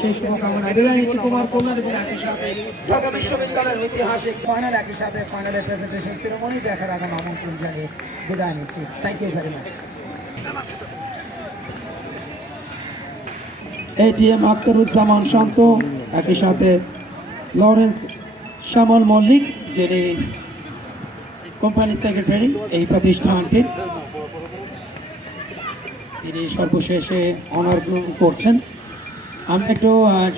সেই শুভকামনা বিদায় নিচ্ছি কুমার কল্যাণ এবং একই সাথে ঢাকা বিশ্ববিদ্যালয়ের ঐতিহাসিক ফাইনাল, একই সাথে ফাইনালের প্রেজেন্টেশন সেরেমনি দেখার আগে আমন্ত্রণ জানিয়ে বিদায় নিচ্ছি। Thank you very much. ATM Akhtaruzzaman Shanto, একই সাথে লরেন্স শ্যামল মল্লিক, যিনি কোম্পানি সেক্রেটারি এই প্রতিষ্ঠানটির, তিনি সর্বশেষে অনার গ্রহণ করছেন। আমরা একটু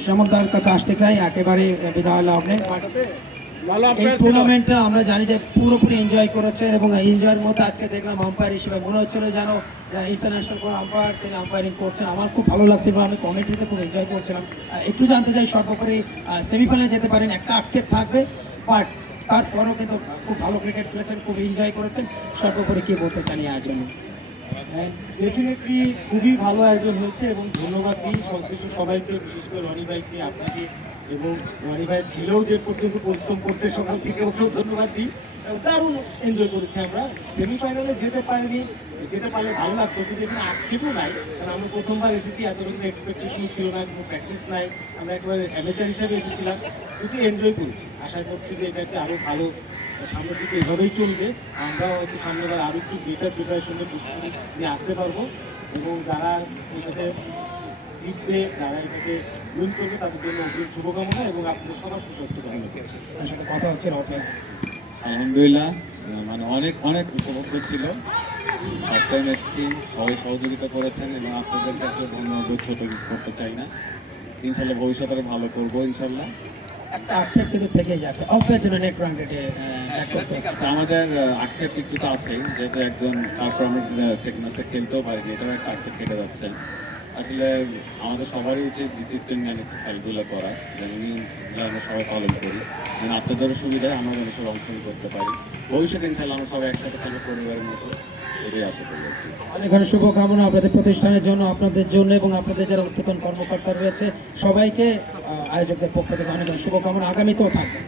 শ্যামলদার কাছে আসতে চাই, একেবারে বিদায় লগ্নে। এই টুর্নামেন্টটা আমরা জানি যে পুরোপুরি এনজয় করেছেন এবং এই এনজয়ের মধ্যে আজকে দেখলাম আম্পায়ার হিসেবে মনে হচ্ছিল যেন ইন্টারন্যাশনাল কোনো আম্পায়ার তিনি আম্পায়ারিং করছেন। আমার খুব ভালো লাগছে এবং আমি কমেন্ট্রিতে খুব এনজয় করছিলাম। একটু জানতে চাই, সর্বোপরি সেমিফাইনালে যেতে পারেন, একটা আক্ষেপ থাকবে, বাট তারপরও কিন্তু খুব ভালো ক্রিকেট খেলেছেন, খুব এনজয় করেছেন। সর্বোপরি কি বলতে চান এই আয়োজনে? ডেফিনেটলি খুবই ভালো আয়োজন হয়েছে এবং ধন্যবাদ দিই সংশ্লিষ্ট সবাইকে, বিশেষ করে রনি ভাইকে, আপনাকে, এবং রনি ভাই ছিলেও যে পর্যন্ত পরিশ্রম করছে সকাল থেকে, ওকেও ধন্যবাদ দিই। দারুণ এনজয় করেছি আমরা। সেমিফাইনালে যেতে পারিনি, যেতে পারলে ভালো লাগতো, কিন্তু এখানে আক্ষেপও নাই, কারণ আমরা প্রথমবার এসেছি, এত রকম এক্সপেকটেশন ছিল না, কোনো প্র্যাকটিস নাই, আমরা একেবারে অ্যামেচার হিসাবে এসেছিলাম, কিন্তু এনজয় করেছি। আশা করছি যে এটাকে আরও ভালো সামনের দিকে এভাবেই চলবে। আমরাও হয়তো সামনেবার আরও একটু বেটার প্রিপারেশনে প্রস্তুতি নিয়ে আসতে পারবো, এবং যারা এটাতে জিতবে, যারা এটাকে উইন করবে, তাদের জন্য অগ্রিম শুভকামনা এবং আপনাদের সবার সুস্বাস্থ্য কামনা করছি। তার সাথে কথা হচ্ছে রফিক। আলহামদুলিল্লাহ, মানে অনেক অনেক উপভোগ্য ছিল। ফার্স্ট টাইম এসেছি, সবাই সহযোগিতা করেছেন এবং আপনাদের কাছে ধন্যবাদ ছোট করতে চাই না। ইনশাল্লাহ ভবিষ্যতে আরো ভালো করবো ইনশাল্লাহ। একটা আক্ষেপ কিন্তু থেকেই যাচ্ছে অল্পের জন্য নেট রান রেটে ঠিক আছে, আমাদের আক্ষেপ একটু তো আছেই, যেহেতু একজন তারপর আমরা সেকেন্ড ম্যাচে খেলতেও পারিনি, এটাও একটা আক্ষেপ কেটে যাচ্ছে। আসলে আমাদের সবারই উচিত ডিসিপ্লিন মেনে খেলাধুলা করা, যেন নিয়মগুলো আমরা সবাই পালন করি, যেন আপনাদেরও সুবিধায় আমরা যেন সবাই অংশগ্রহণ করতে পারি। ভবিষ্যতে ইনশাল্লাহ আমরা সবাই একসাথে খেলে পরিবারের মতো, এটাই আশা করি আর কি। অনেক অনেক শুভকামনা আপনাদের প্রতিষ্ঠানের জন্য, আপনাদের জন্য এবং আপনাদের যারা উর্ধ্বতন কর্মকর্তা রয়েছে সবাইকে আয়োজকদের পক্ষ থেকে অনেক অনেক শুভকামনা আগামীতেও থাকবে।